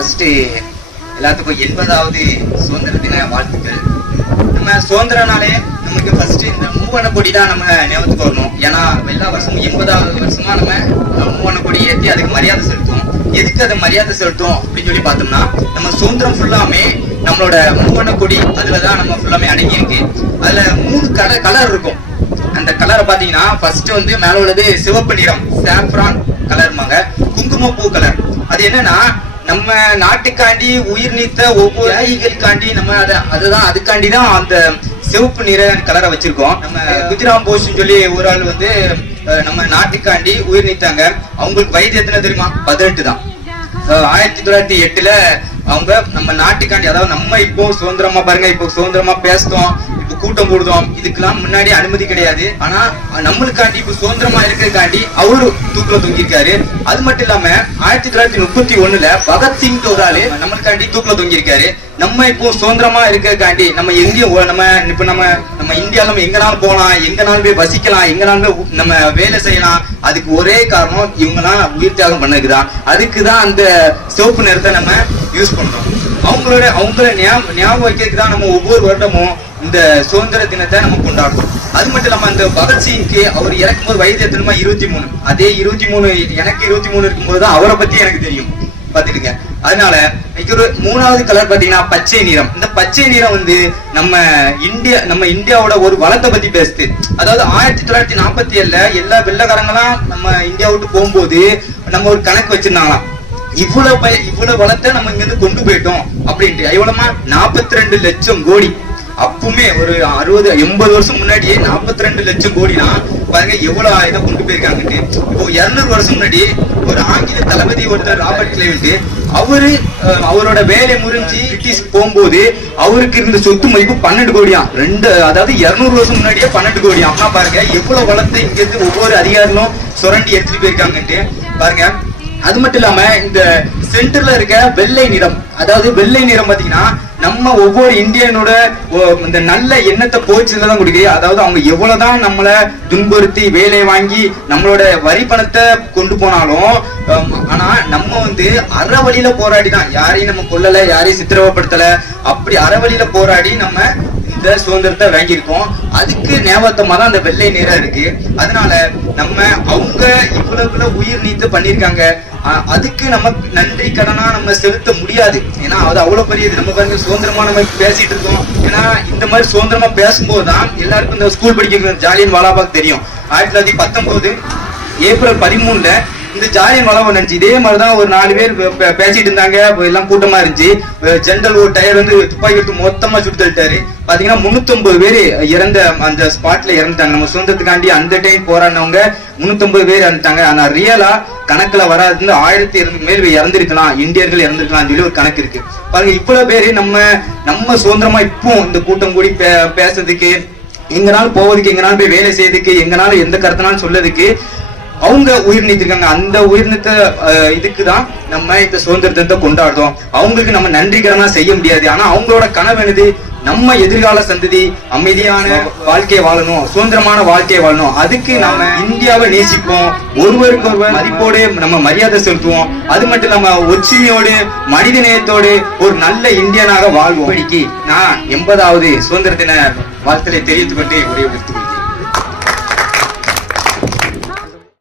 First எல்லாத்துக்கும் 80வது சுதந்திர தின வாழ்த்துக்கள். நம்ம சுதந்திரனாலே நமக்கு ஃபர்ஸ்ட் இந்த மூவண்ண கொடி தான் நம்ம ஞாபகத்துக்கு வரணும். ஏன்னா எல்லா வருஷமும் 80வது வருஷமா நம்ம மூவண்ண கொடி ஏற்றி அதுக்கு மரியாதை செலுத்துவோம். எதுக்கு அதை மரியாதை செலுத்தும் அப்படின்னு சொல்லி பார்த்தோம்னா, நம்ம சுதந்திரம் ஃபுல்லாமே நம்மளோட மூவண்ண கொடி அதுலதான் நம்ம ஃபுல்லாமே அடங்கி இருக்கு. அதுல 3 கலர் இருக்கும். அந்த கலரை பாத்தீங்கன்னா ஃபர்ஸ்ட் வந்து மேல உள்ளது சிவப்பு நிறம், சாப்ரான் கலர்மாங்க. குங்குமப்பூ கலர் அது என்னன்னா நம்ம நாட்டுக்காண்டி உயிர் நீத்த ஒவ்வொரு தியாகிகளுக்காண்டி நம்ம அதுதான் அதுக்காண்டிதான் அந்த சிவப்பு நிற கலரை வச்சிருக்கோம். நம்ம குஜிராம் போஸ் சொல்லி ஒரு ஆள் வந்து நம்ம நாட்டுக்காண்டி உயிர் நீத்தாங்க. அவங்களுக்கு வயது எத்தனை தெரியுமா? 18 தான். 1908 அவங்க நம்ம நாட்டுக்காண்டி, அதாவது நம்ம இப்போ சுதந்திரமா பாருங்க, இப்போ சுதந்திரமா பேசுறோம், இப்போ கூட்டம் போடுறோம், இதுக்கெல்லாம் முன்னாடி அனுமதி கிடையாது. ஆனா நம்மளுக்காண்டி இப்போ சுதந்திரமா இருக்கிறதுக்காண்டி அவரு தூக்குல தொங்கிருக்காரு. அது மட்டும் இல்லாம 1931 பகத்சிங் ஒரு ஆளு நம்மளுக்காண்டி தூக்குல தொங்கிருக்காரு. நம்ம இப்போ சுதந்திரமா இருக்கிறதுக்காண்டி நம்ம எங்கேயும் இப்ப நம்ம இந்தியால நம்ம எங்கனாலும் போகலாம், எங்கனாலும் போய் வசிக்கலாம், எங்கனாலும் போய் நம்ம வேலை செய்யலாம். அதுக்கு ஒரே காரணம் இவங்கலாம் உயிர் தியாகம் பண்ணதுக்குதான். அதுக்குதான் அந்த சிவப்பு நிறத்தை நம்ம யூஸ் பண்றோம். அவங்கள ஞாபகம் வைக்கிறதுக்கு தான் நம்ம ஒவ்வொரு வருடமும் இந்த சுதந்திர தினத்தை நம்ம கொண்டாடுறோம். அது மட்டும் இல்லாம அந்த பகத்சிங்க்கு அவர் இறக்கும்போது வயது எத்தனைமா? 23. அதே 23 எனக்கு 23 இருக்கும்போது தான் அவரை பத்தி எனக்கு தெரியும். பாத்துக்கிங்க. அதனால ஒரு 3வது கலர் பாத்தீங்கன்னா பச்சை நிறம். இந்த பச்சை நிறம் வந்து நம்ம இந்தியாவோட ஒரு வளத்தை பத்தி பேசுது. அதாவது 1947 எல்லா வெள்ளக்காரங்களாம் நம்ம இந்தியா விட்டு போகும்போது நம்ம ஒரு கணக்கு வச்சிருந்தாங்களாம். இவ்வளவு வளத்தை நம்ம இங்க இருந்து கொண்டு போயிட்டோம் அப்படின்ட்டு. எவ்வளவுமா? 42 லட்சம் கோடி. அப்பவுமே ஒரு 60-80 வருஷம் முன்னாடியே 42 லட்சம் கோடினா பாருங்க எவ்வளவு இதை கொண்டு போயிருக்காங்க. இப்போ 200 வருஷம் முன்னாடி ஒரு ஆங்கில தளபதி ஒருத்தர் ராபர்ட் கிளைவ் அவரோட வேலை முறிஞ்சு பிரிட்டிஷ் போகும்போது அவருக்கு இருந்த சொத்து மதிப்பு 12 கோடியா. அதாவது 200 வருஷம் முன்னாடியே 12 கோடியா. அம்மா பாருங்க எவ்வளவு வளத்தை இங்க இருந்து ஒவ்வொரு அதிகாரிகளும் சுரண்டி எடுத்துட்டு போயிருக்காங்கன்ட்டு பாருங்க. அது மட்டும் இல்லாம இந்த சென்டர்ல இருக்க வெள்ளை நிறம், அதாவது வெள்ளை நிறம் பாத்தீங்கன்னா நம்ம ஒவ்வொரு இந்தியனோட இந்த நல்ல எண்ணத்தை போச்சுதான் கொடுக்குது. அதாவது அவங்க எவ்வளவுதான் நம்மளை துன்புறுத்தி வேலை வாங்கி நம்மளோட வரி பணத்தை கொண்டு போனாலும், ஆனா நம்ம வந்து அறவழியில போராடி தான், யாரையும் நம்ம கொல்லல, யாரையும் சித்திரவப்படுத்தல, அப்படி அறவழியில போராடி நம்ம இந்த சுதந்திரத்தை வாங்கியிருக்கோம். அதுக்கு ஞாபகமா தான் அந்த வெள்ளை நிறம் இருக்கு. அதனால நம்ம அவங்க இவ்வளவு உயிர் நீத்து பண்ணிருக்காங்க. அதுக்கு நம்ம நன்றி கடனா நம்ம செலுத்த முடியாது. ஏன்னா அது அவ்வளவு பெரிய நம்ம பாருங்க சுதந்திரமா நம்ம பேசிட்டு இருக்கோம். ஏன்னா இந்த மாதிரி சுதந்திரமா பேசும்போதுதான் எல்லாருக்கும் இந்த ஸ்கூல் படிக்கிற ஜாலியன் வாலாபாக் தெரியும். 1919 ஏப்ரல் 13 இந்த ஜாலியன் வாலாபாக் நினைச்சு இதே மாதிரிதான் ஒரு 4 பேர் பேசிட்டு இருந்தாங்க. எல்லாம் கூட்டமா இருந்துச்சு. ஜெனரல் ஒரு டயர் வந்து துப்பாக்கி எடுத்து மொத்தமா சுட்டு தள்ளிட்டாரு. பாத்தீங்கன்னா 350 பேர் இறந்த அந்த ஸ்பாட்ல இறந்துட்டாங்க. நம்ம சுதந்திரத்துக்காண்டி அந்த டைம் போராடினவங்க 350 பேர் இறந்துட்டாங்க. ஆனா ரியலா கணக்குல வராது 1200 மேல் இறந்திருக்கலாம், இந்தியர்கள் இறந்திருக்கலாம் சொல்லி ஒரு கணக்கு இருக்கு. பாருங்க இவ்வளவு பேரு நம்ம சுதந்திரமா இப்போ இந்த கூட்டம் கூடி பேசுறதுக்கு, எங்கனாலும் போவதுக்கு, எங்கனாலும் போய் வேலை செய்யறதுக்கு, எங்கனாலும் எந்த கருத்தினாலும் சொல்லதுக்கு அவங்க உயிர் நீத்திருக்காங்க. அந்த உயிர் நீத்த இதுக்குதான் நம்ம இந்த சுதந்திர தினத்தை கொண்டாடுறோம். அவங்களுக்கு நம்ம நன்றிகரமா செய்ய முடியாது. ஆனா அவங்களோட கனவு என்னது? நம்ம எதிர்கால சந்ததி அமைதியான வாழ்க்கையை வாழணும், சுதந்திரமான வாழ்க்கையை வாழணும். அதுக்கு நம்ம இந்தியாவை நேசிப்போம், ஒருவருக்கு ஒருவர் மதிப்போடு நம்ம மரியாதை செலுத்துவோம். அது மட்டும் இல்லாம ஒற்றுமையோடு மனித நேயத்தோடு ஒரு நல்ல இந்தியனாக வாழ்வோம். நான் 80வது சுதந்திர தின வாழ்த்தலை தெரிவித்துக் கொண்டு உரையை